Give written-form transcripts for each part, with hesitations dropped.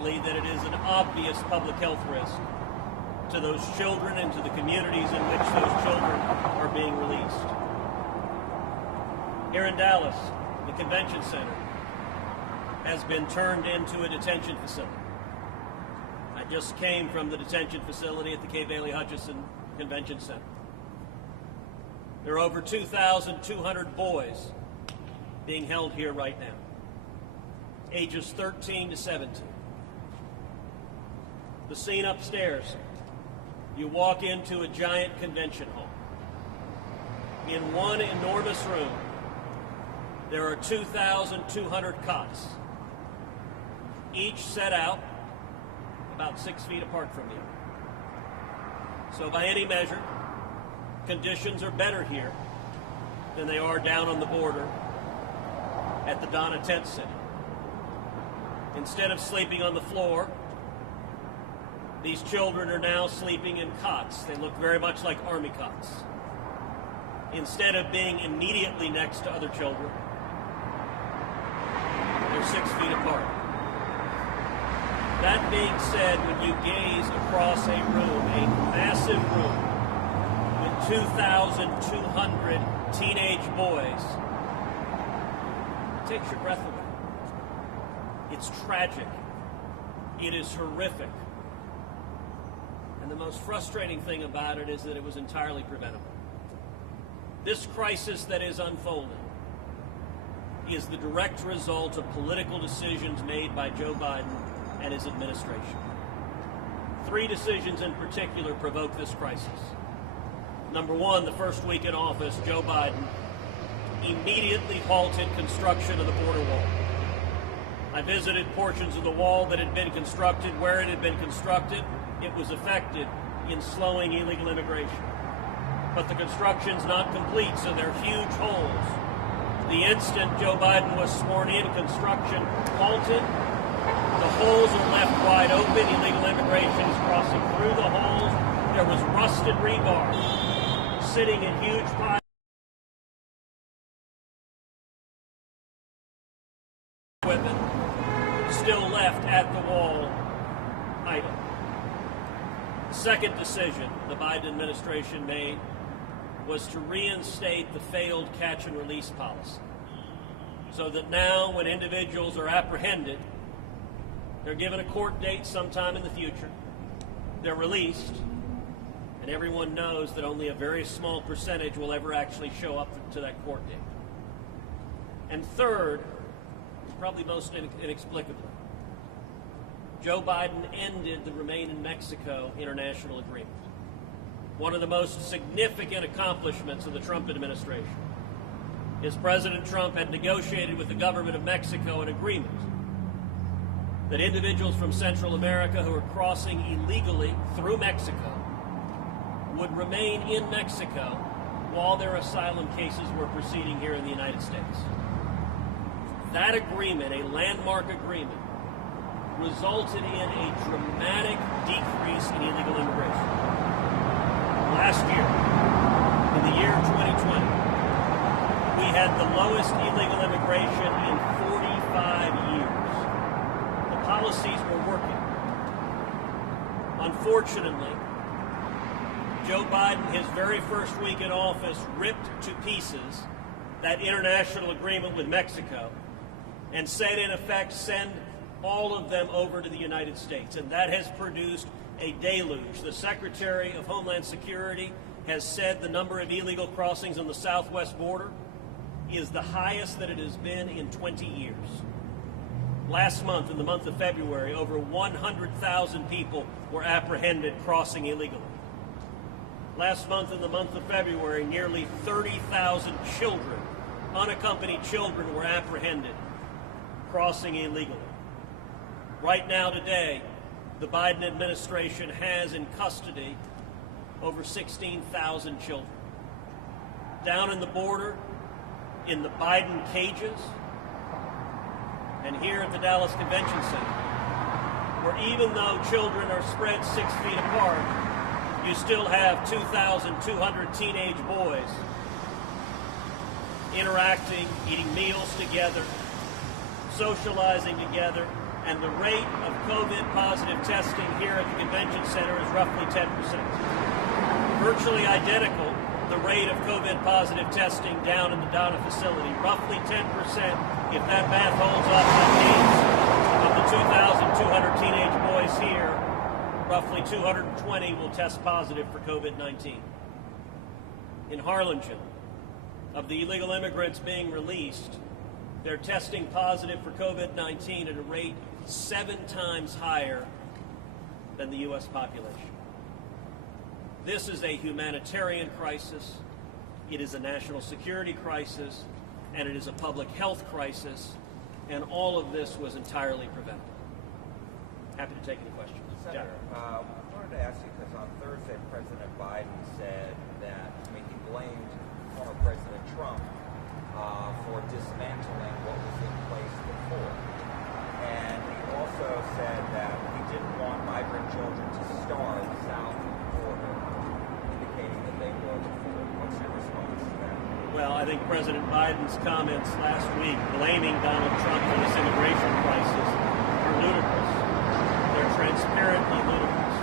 immediately that it is an obvious public health risk to those children and to the communities in which those children are being released. Here in Dallas, the convention center has been turned into a detention facility. I just came from the detention facility at the Kay Bailey Hutchison Convention Center. There are over 2,200 boys being held here right now, ages 13 to 17. The scene upstairs, you walk into a giant convention hall. In one enormous room, there are 2,200 cots, each set out about 6 feet apart from the other. So by any measure, conditions are better here than they are down on the border at the Donna Tent City. Instead of sleeping on the floor, these children are now sleeping in cots. They look very much like army cots. Instead of being immediately next to other children, they're 6 feet apart. That being said, when you gaze across a room, a massive room, with 2,200 teenage boys, it takes your breath away. It's tragic. It is horrific. And the most frustrating thing about it is that it was entirely preventable. This crisis that is unfolding is the direct result of political decisions made by Joe Biden and his administration. 3 decisions in particular provoked this crisis. Number 1, the first week in office, Joe Biden immediately halted construction of the border wall. I visited portions of the wall that had been constructed. Where it had been constructed, it was effective in slowing illegal immigration. But the construction's not complete, so there are huge holes. The instant Joe Biden was sworn in, construction halted. The holes are left wide open. Illegal immigration is crossing through the holes. There was rusted rebar sitting in huge piles. Equipment still left at the wall, idle. The second decision the Biden administration made was to reinstate the failed catch and release policy, so that now when individuals are apprehended, they're given a court date sometime in the future, they're released, and everyone knows that only a very small percentage will ever actually show up to that court date. And third, probably most inexplicably, Joe Biden ended the Remain in Mexico international agreement, one of the most significant accomplishments of the Trump administration. As President Trump had negotiated with the government of Mexico an agreement that individuals from Central America who are crossing illegally through Mexico would remain in Mexico while their asylum cases were proceeding here in the United States. That agreement, a landmark agreement, resulted in a dramatic decrease in illegal immigration. Last year, in the year 2020, we had the lowest illegal immigration in 45 years. The policies were working. Unfortunately, Joe Biden, his very first week in office, ripped to pieces that international agreement with Mexico and said, in effect, send all of them over to the United States. And that has produced a deluge. The Secretary of Homeland Security has said the number of illegal crossings on the southwest border is the highest that it has been in 20 years. Last month, in the month of February, over 100,000 people were apprehended crossing illegally. Last month, in the month of February, nearly 30,000 children, unaccompanied children, were apprehended crossing illegally. Right now, today, the Biden administration has in custody over 16,000 children. Down in the border, in the Biden cages, and here at the Dallas Convention Center, where even though children are spread 6 feet apart, you still have 2,200 teenage boys interacting, eating meals together, socializing together, and the rate of COVID-positive testing here at the convention center is roughly 10%. Virtually identical, the rate of COVID-positive testing down in the Donna facility, roughly 10%. If that math holds up, that means of the 2,200 teenage boys here, roughly 220 will test positive for COVID-19. In Harlingen, of the illegal immigrants being released, they're testing positive for COVID-19 at a rate 7 times higher than the U.S. population. This is a humanitarian crisis, it is a national security crisis, and it is a public health crisis, and all of this was entirely preventable. Happy to take any questions. Senator, I wanted to ask you, because on Thursday, President Biden said that, he blamed former President Trump for dismantling what was in place before. And he also said that he didn't want migrant children to starve south of the border, indicating that they were before. What's your response to that? Well, I think President Biden's comments last week blaming Donald Trump for this immigration crisis are ludicrous. They're transparently ludicrous.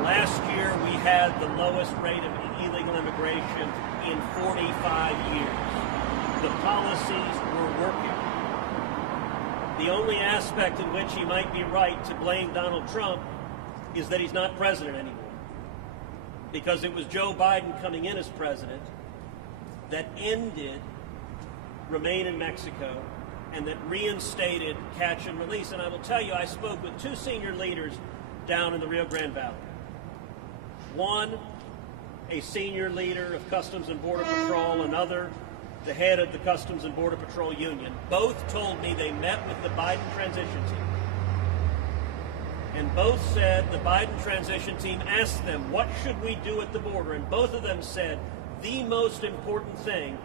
Last year, we had the lowest rate of illegal immigration in 45 years. The policies were working. The only aspect in which he might be right to blame Donald Trump is that he's not president anymore. Because it was Joe Biden coming in as president that ended Remain in Mexico and that reinstated catch and release. And I will tell you, I spoke with 2 senior leaders down in the Rio Grande Valley. One, a senior leader of Customs and Border Patrol, another, the head of the Customs and Border Patrol Union. Both told me they met with the Biden transition team. And both said the Biden transition team asked them, what should we do at the border? And both of them said, the most important thing,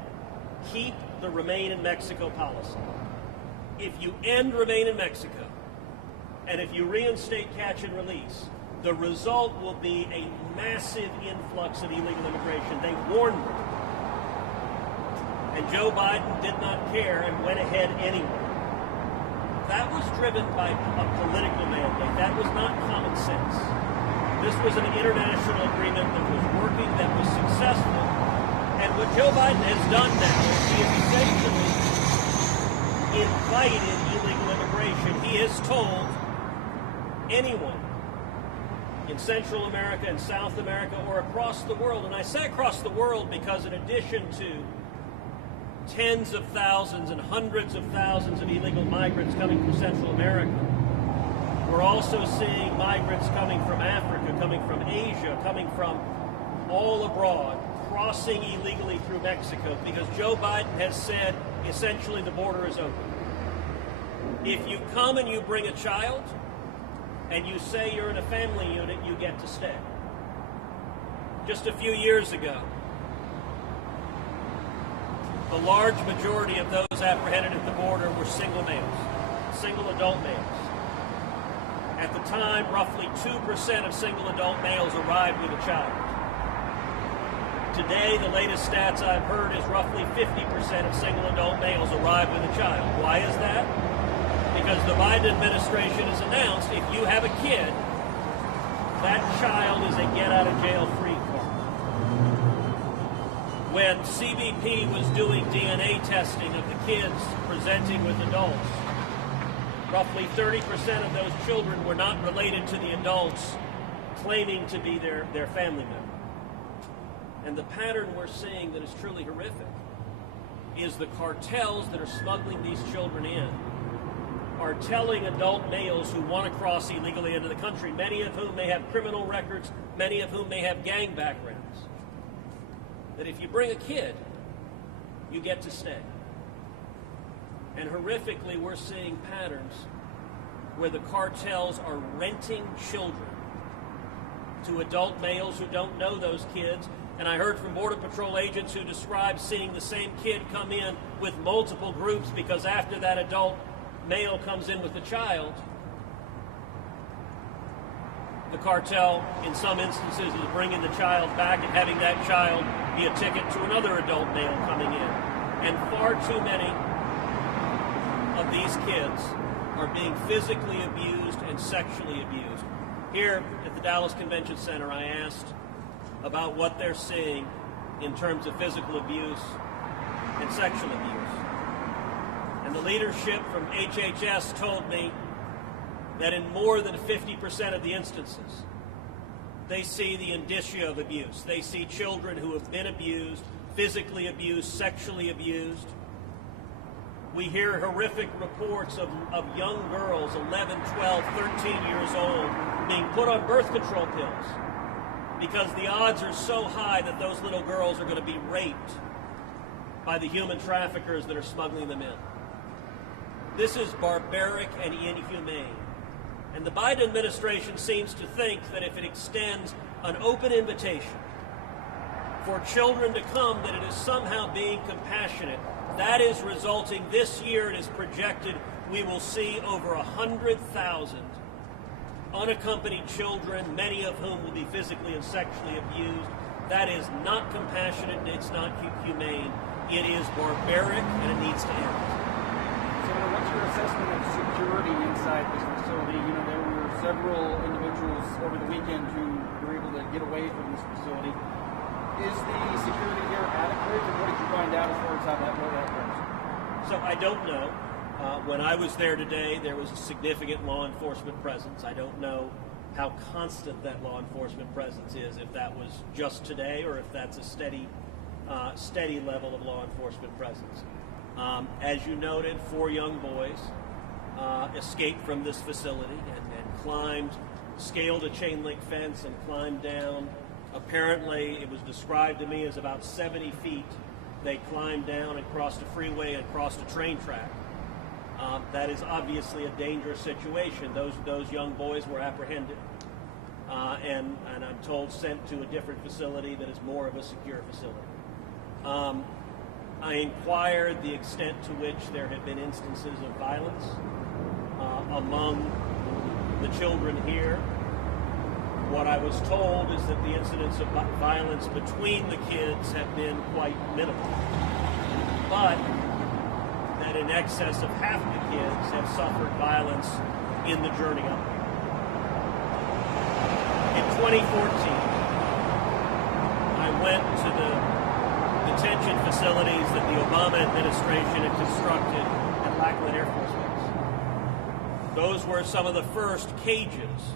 keep the Remain in Mexico policy. If you end Remain in Mexico, and if you reinstate catch and release, the result will be a massive influx of illegal immigration. They warned them. And Joe Biden did not care and went ahead anyway. That was driven by a political mandate. That was not common sense. This was an international agreement that was working, that was successful. And what Joe Biden has done now is he has essentially invited illegal immigration. He has told anyone in Central America and South America or across the world, and I say across the world because in addition to tens of thousands and hundreds of thousands of illegal migrants coming from Central America, we're also seeing migrants coming from Africa, coming from Asia, coming from all abroad, crossing illegally through Mexico, because Joe Biden has said essentially the border is open. If you come and you bring a child, and you say you're in a family unit, you get to stay. Just a few years ago, the large majority of those apprehended at the border were single males, single adult males. At the time, roughly 2% of single adult males arrived with a child. Today, the latest stats I've heard is roughly 50% of single adult males arrive with a child. Why is that? Because the Biden administration has announced if you have a kid, that child is a get-out-of-jail-free card. When CBP was doing DNA testing of the kids presenting with adults, roughly 30% of those children were not related to the adults claiming to be their family member. And the pattern we're seeing that is truly horrific is the cartels that are smuggling these children in are telling adult males who want to cross illegally into the country, many of whom may have criminal records, many of whom may have gang backgrounds, that if you bring a kid, you get to stay. And horrifically, we're seeing patterns where the cartels are renting children to adult males who don't know those kids. And I heard from Border Patrol agents who described seeing the same kid come in with multiple groups because after that adult male comes in with a child, the cartel, in some instances, is bringing the child back and having that child be a ticket to another adult male coming in. And far too many of these kids are being physically abused and sexually abused. Here at the Dallas Convention Center, I asked about what they're seeing in terms of physical abuse and sexual abuse. And the leadership from HHS told me that in more than 50% of the instances, they see the indicia of abuse. They see children who have been abused, physically abused, sexually abused. We hear horrific reports of young girls, 11, 12, 13 years old, being put on birth control pills because the odds are so high that those little girls are going to be raped by the human traffickers that are smuggling them in. This is barbaric and inhumane. And the Biden administration seems to think that if it extends an open invitation for children to come, that it is somehow being compassionate. That is resulting this year, it is projected, we will see over 100,000 unaccompanied children, many of whom will be physically and sexually abused. That is not compassionate, it's not humane. It is barbaric, and it needs to end. Senator, what's your assessment of security inside this facility? You know, there were several individuals over the weekend who were able to get away from this facility. Is the security here adequate, and what did you find out as far as how that goes? So I don't know. When I was there today, there was a significant law enforcement presence. I don't know how constant that law enforcement presence is, if that was just today or if that's a steady level of law enforcement presence. As you noted, 4 young boys escaped from this facility and scaled a chain link fence and climbed down. Apparently, it was described to me as about 70 feet. They climbed down and crossed a freeway and crossed a train track. That is obviously a dangerous situation. Those young boys were apprehended and I'm told sent to a different facility that is more of a secure facility. I inquired the extent to which there had been instances of violence among the children here. What I was told is that the incidents of violence between the kids have been quite minimal, but that in excess of half the kids have suffered violence in the journey up. In 2014, I went to the detention facilities that the Obama administration had constructed at Lackland Air Force Base. Those were some of the first cages.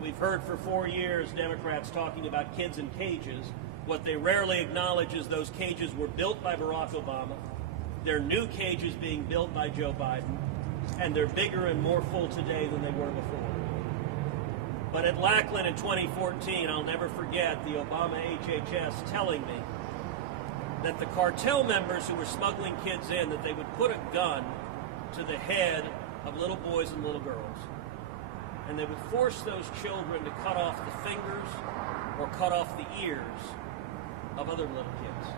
We've heard for 4 years Democrats talking about kids in cages. What they rarely acknowledge is those cages were built by Barack Obama. They're new cages being built by Joe Biden, and they're bigger and more full today than they were before. But at Lackland in 2014, I'll never forget the Obama HHS telling me that the cartel members who were smuggling kids in, that they would put a gun to the head of little boys and little girls, and they would force those children to cut off the fingers or cut off the ears of other little kids.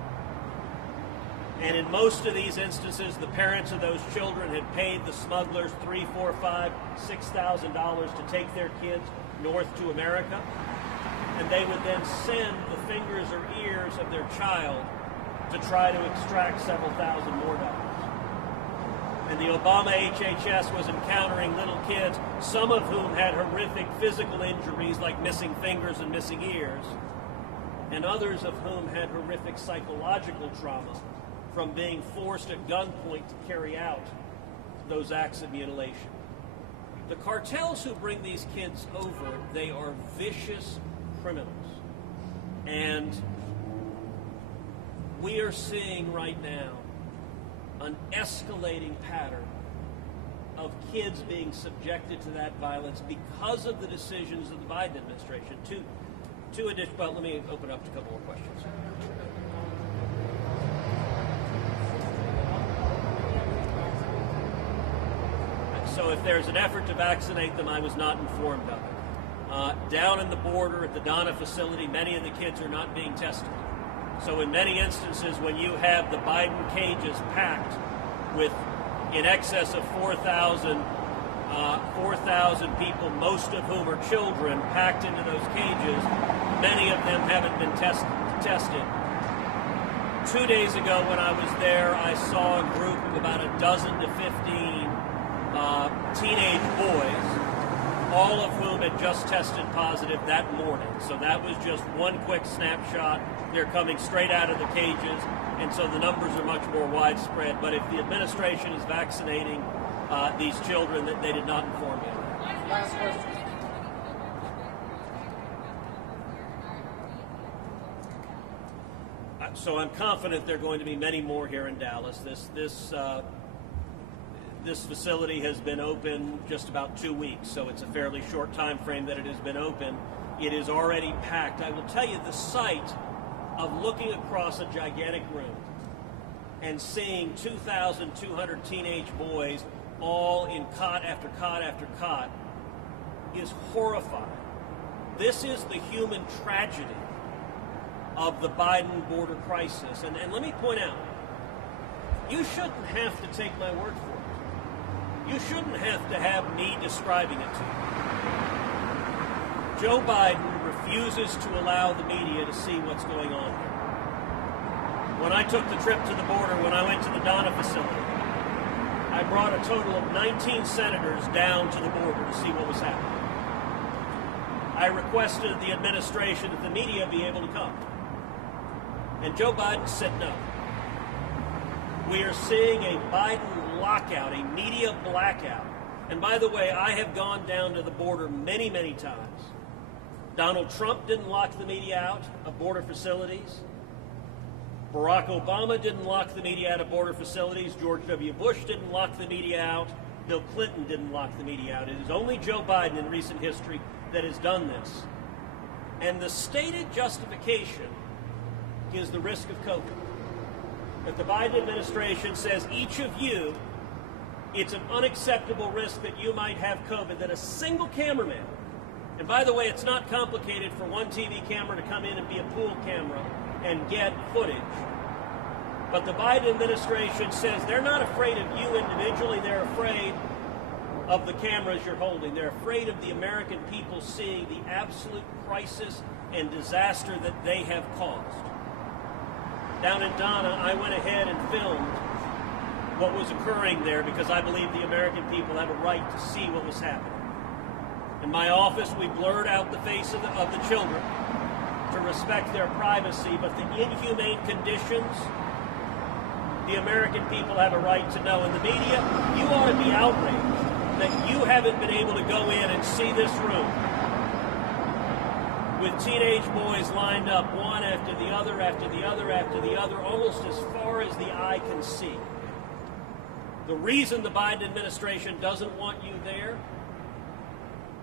And in most of these instances, the parents of those children had paid the smugglers $3,000, $4,000, $6,000 to take their kids north to America, and they would then send the fingers or ears of their child to try to extract several thousand more dollars. And the Obama HHS was encountering little kids, some of whom had horrific physical injuries like missing fingers and missing ears, and others of whom had horrific psychological trauma from being forced at gunpoint to carry out those acts of mutilation. The cartels who bring these kids over, they are vicious criminals. And we are seeing right now an escalating pattern of kids being subjected to that violence because of the decisions of the Biden administration. Well, let me open up to a couple more questions. So if there's an effort to vaccinate them, I was not informed of it. Down in the border at the Donna facility, many of the kids are not being tested. So in many instances, when you have the Biden cages packed with in excess of 4,000 people, most of whom are children, packed into those cages, many of them haven't been tested. 2 days ago when I was there, I saw a group of about a dozen to 15 teenage boys, all of whom had just tested positive that morning. So that was just one quick snapshot. They're coming straight out of the cages, and so the numbers are much more widespread. But if the administration is vaccinating these children, that they did not inform me of that. Last question. So I'm confident there are going to be many more here in Dallas. This facility has been open just about 2 weeks, so it's a fairly short time frame that it has been open. It is already packed. I will tell you, the sight of looking across a gigantic room and seeing 2,200 teenage boys all in cot after cot after cot is horrifying. This is the human tragedy of the Biden border crisis. And let me point out, you shouldn't have to take my word for it. You shouldn't have to have me describing it to you. Joe Biden refuses to allow the media to see what's going on here. When I took the trip to the border, when I went to the Donna facility, I brought a total of 19 senators down to the border to see what was happening. I requested the administration that the media be able to come. And Joe Biden said no. We are seeing a Biden lockout, a media blackout. And by the way, I have gone down to the border many, many times. Donald Trump didn't lock the media out of border facilities. Barack Obama didn't lock the media out of border facilities. George W. Bush didn't lock the media out. Bill Clinton didn't lock the media out. It is only Joe Biden in recent history that has done this. And the stated justification is the risk of COVID. That the Biden administration says each of you, it's an unacceptable risk that you might have COVID, that a single cameraman, and by the way, it's not complicated for one TV camera to come in and be a pool camera and get footage. But the Biden administration says they're not afraid of you individually, they're afraid of the cameras you're holding. They're afraid of the American people seeing the absolute crisis and disaster that they have caused. Down in Donna, I went ahead and filmed what was occurring there because I believe the American people have a right to see what was happening. In my office, we blurred out the face of the children to respect their privacy, but the inhumane conditions, the American people have a right to know. And the media, you ought to be outraged that you haven't been able to go in and see this room with teenage boys lined up, one after the other, after the other, after the other, almost as far as the eye can see. The reason the Biden administration doesn't want you there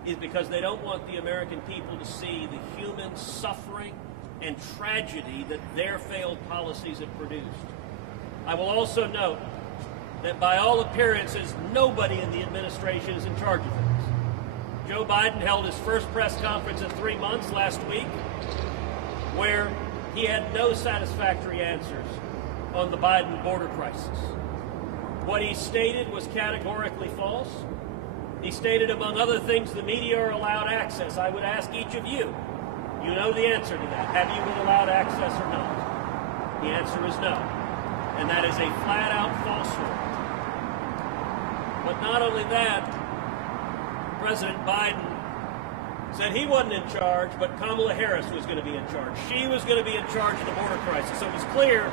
is because they don't want the American people to see the human suffering and tragedy that their failed policies have produced. I will also note that by all appearances, nobody in the administration is in charge of things. Joe Biden held his first press conference in 3 months last week, where he had no satisfactory answers on the Biden border crisis. What he stated was categorically false. He stated, among other things, the media are allowed access. I would ask each of you, you know the answer to that. Have you been allowed access or not? The answer is no. And that is a flat-out falsehood. But not only that, President Biden said he wasn't in charge, but Kamala Harris was going to be in charge. She was going to be in charge of the border crisis. So it was clear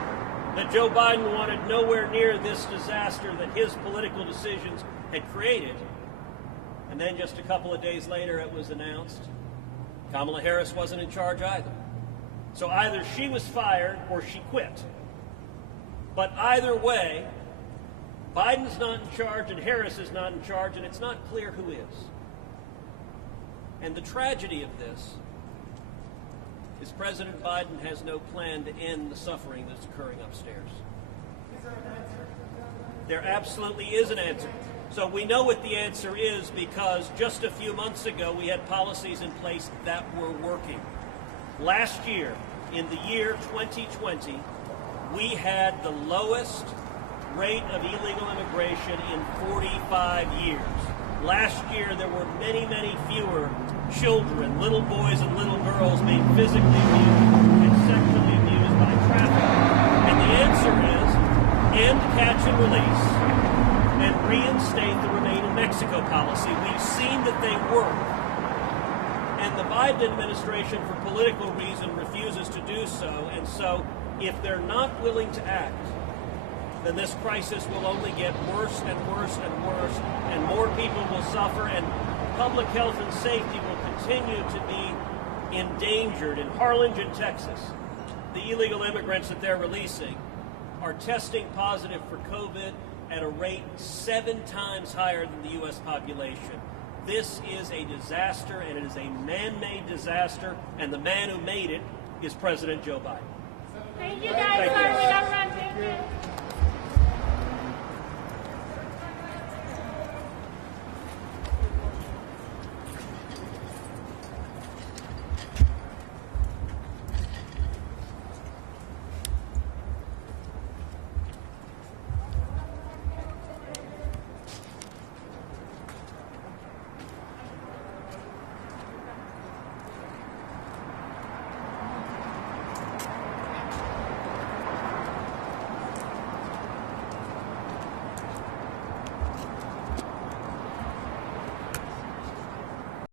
that Joe Biden wanted nowhere near this disaster that his political decisions had created. And then just a couple of days later, it was announced Kamala Harris wasn't in charge either. So either she was fired or she quit. But either way, Biden's not in charge and Harris is not in charge, and it's not clear who is. And the tragedy of this is President Biden has no plan to end the suffering that's occurring upstairs. Is there an answer? There absolutely is an answer. So we know what the answer is because just a few months ago we had policies in place that were working. Last year, in the year 2020, we had the lowest rate of illegal immigration in 45 years. Last year, there were many, many fewer children, little boys and little girls being physically abused and sexually abused by traffickers. And the answer is end catch and release and reinstate the remaining Mexico policy. We've seen that they work. And the Biden administration, for political reason, refuses to do so. And so, if they're not willing to act, then this crisis will only get worse and worse and worse, and more people will suffer, and public health and safety will continue to be endangered. In Harlingen, Texas, the illegal immigrants that they're releasing are testing positive for COVID at a rate 7 times higher than the U.S. population. This is a disaster, and it is a man-made disaster, and the man who made it is President Joe Biden. Thank you guys. Sorry, we got to run. Thank you.